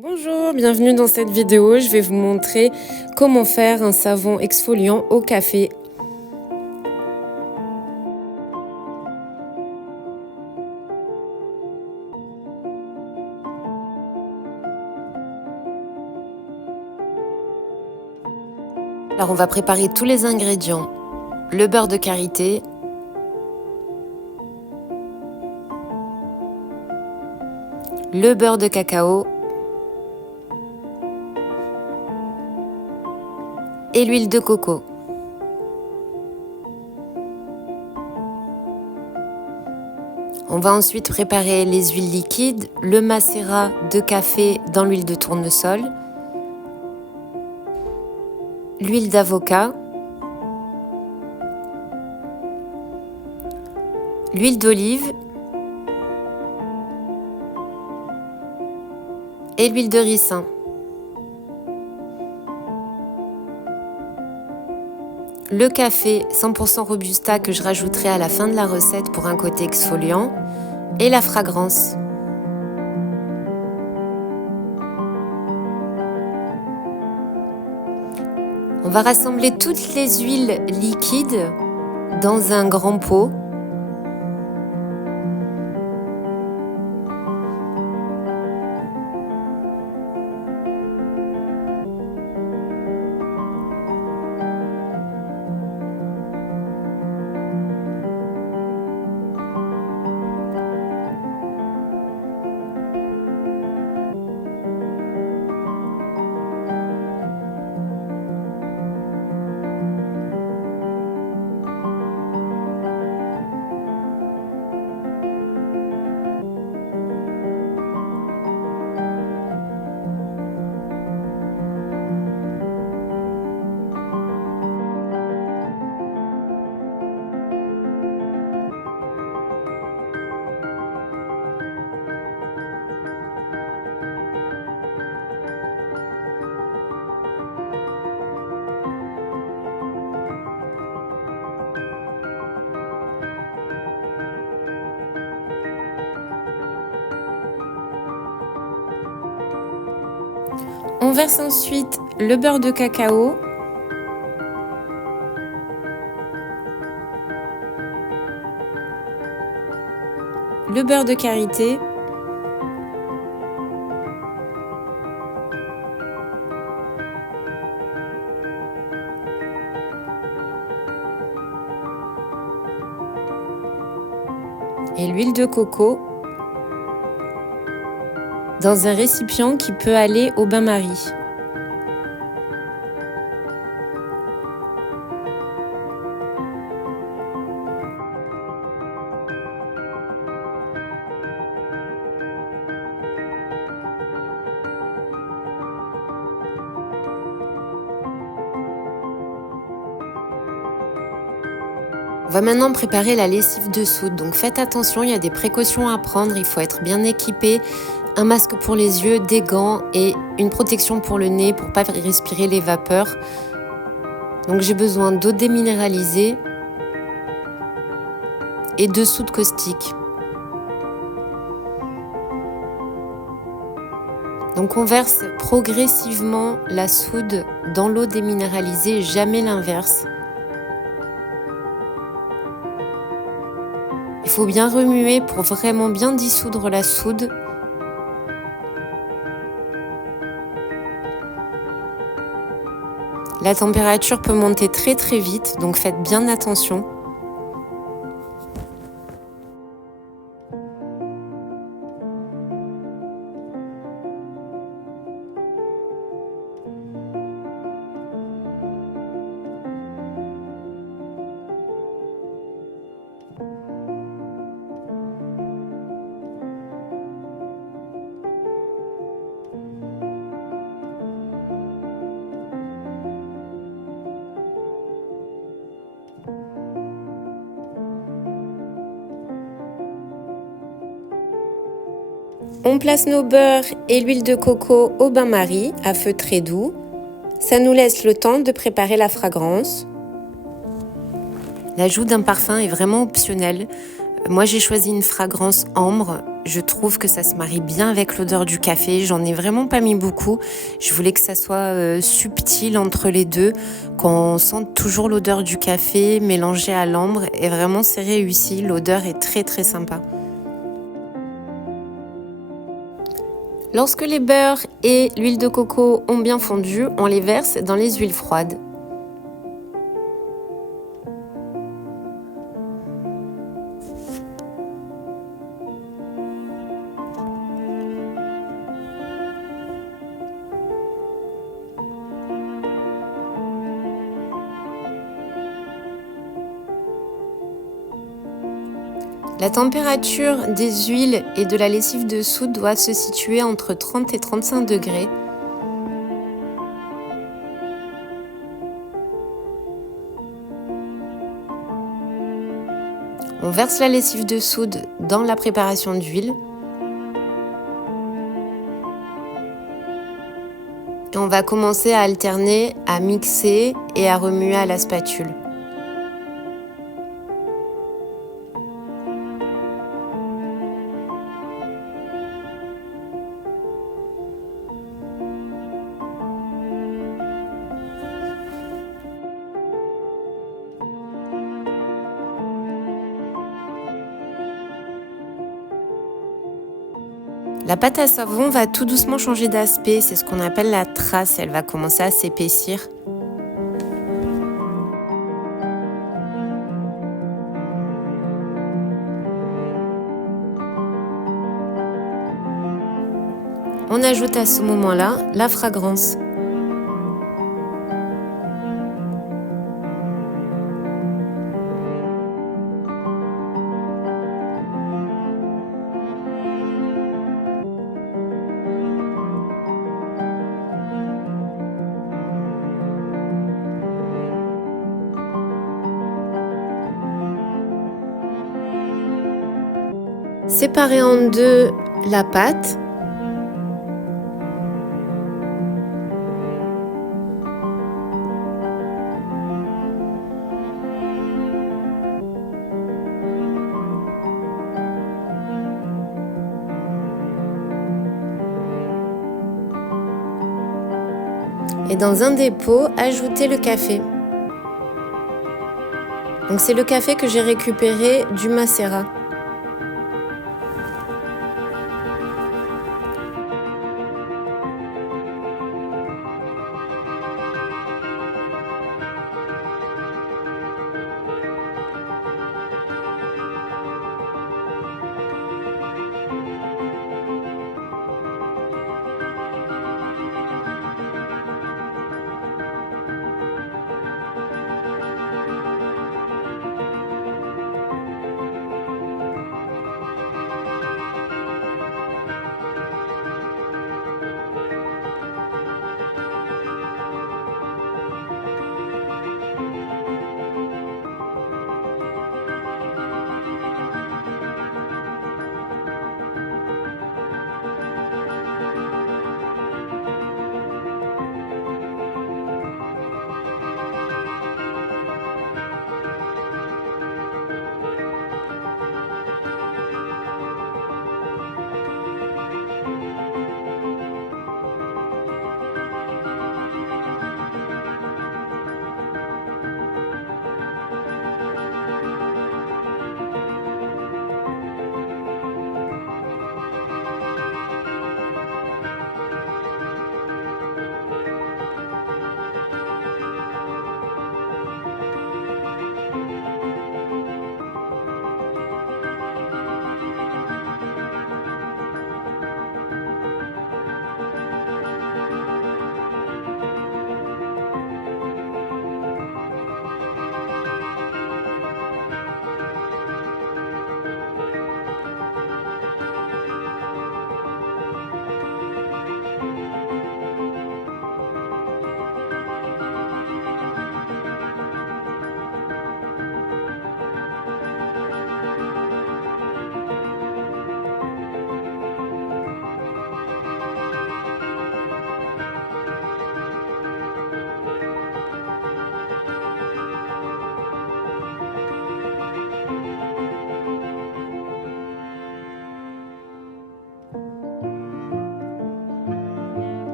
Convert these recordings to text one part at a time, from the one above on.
Bonjour, bienvenue dans cette vidéo. Je vais vous montrer comment faire un savon exfoliant au café. Alors on va préparer tous les ingrédients. Le beurre de karité, le beurre de cacao et l'huile de coco. On va ensuite préparer les huiles liquides, le macérat de café dans l'huile de tournesol, l'huile d'avocat, l'huile d'olive et l'huile de ricin. Le café 100% Robusta que je rajouterai à la fin de la recette pour un côté exfoliant et la fragrance. On va rassembler toutes les huiles liquides dans un grand pot. On verse ensuite le beurre de cacao, le beurre de karité, et l'huile de coco dans un récipient qui peut aller au bain-marie. On va maintenant préparer la lessive de soude, donc faites attention, il y a des précautions à prendre, il faut être bien équipé, un masque pour les yeux, des gants et une protection pour le nez pour ne pas respirer les vapeurs. Donc j'ai besoin d'eau déminéralisée et de soude caustique. Donc on verse progressivement la soude dans l'eau déminéralisée, jamais l'inverse. Il faut bien remuer pour vraiment bien dissoudre la soude. La température peut monter très très vite, donc faites bien attention. On place nos beurres et l'huile de coco au bain-marie à feu très doux. Ça nous laisse le temps de préparer la fragrance. L'ajout d'un parfum est vraiment optionnel. Moi, j'ai choisi une fragrance ambre. Je trouve que ça se marie bien avec l'odeur du café. J'en ai vraiment pas mis beaucoup. Je voulais que ça soit subtil entre les deux, qu'on sente toujours l'odeur du café mélangée à l'ambre. Et vraiment, c'est réussi. L'odeur est très très sympa. Lorsque les beurres et l'huile de coco ont bien fondu, on les verse dans les huiles froides. La température des huiles et de la lessive de soude doit se situer entre 30 et 35 degrés. On verse la lessive de soude dans la préparation d'huile. Et on va commencer à alterner, à mixer et à remuer à la spatule. La pâte à savon va tout doucement changer d'aspect, c'est ce qu'on appelle la trace, elle va commencer à s'épaissir. On ajoute à ce moment-là la fragrance. Séparer en deux la pâte. Et dans un des pots, ajouter le café. Donc c'est le café que j'ai récupéré du macérat.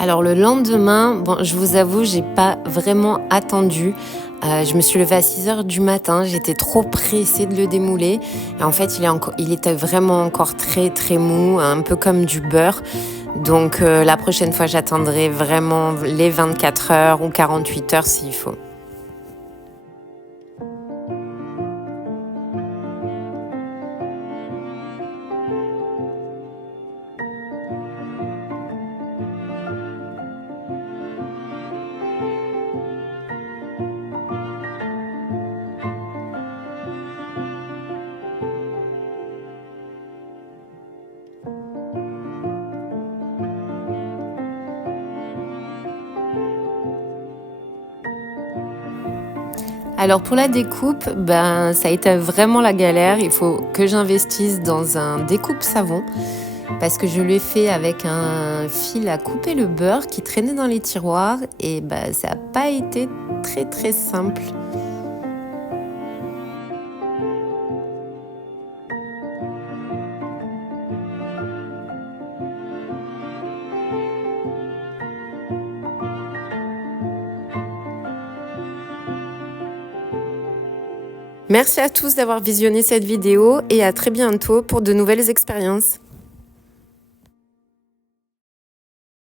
Alors le lendemain, bon, je vous avoue, j'ai pas vraiment attendu. Je me suis levée à 6 heures du matin, j'étais trop pressée de le démouler. Et en fait, il était vraiment encore très très mou, un peu comme du beurre. Donc la prochaine fois, j'attendrai vraiment les 24 heures ou 48 heures s'il faut. Alors pour la découpe, ben ça a été vraiment la galère. Il faut que j'investisse dans un découpe savon parce que je l'ai fait avec un fil à couper le beurre qui traînait dans les tiroirs et ben ça n'a pas été très très simple. Merci à tous d'avoir visionné cette vidéo et à très bientôt pour de nouvelles expériences.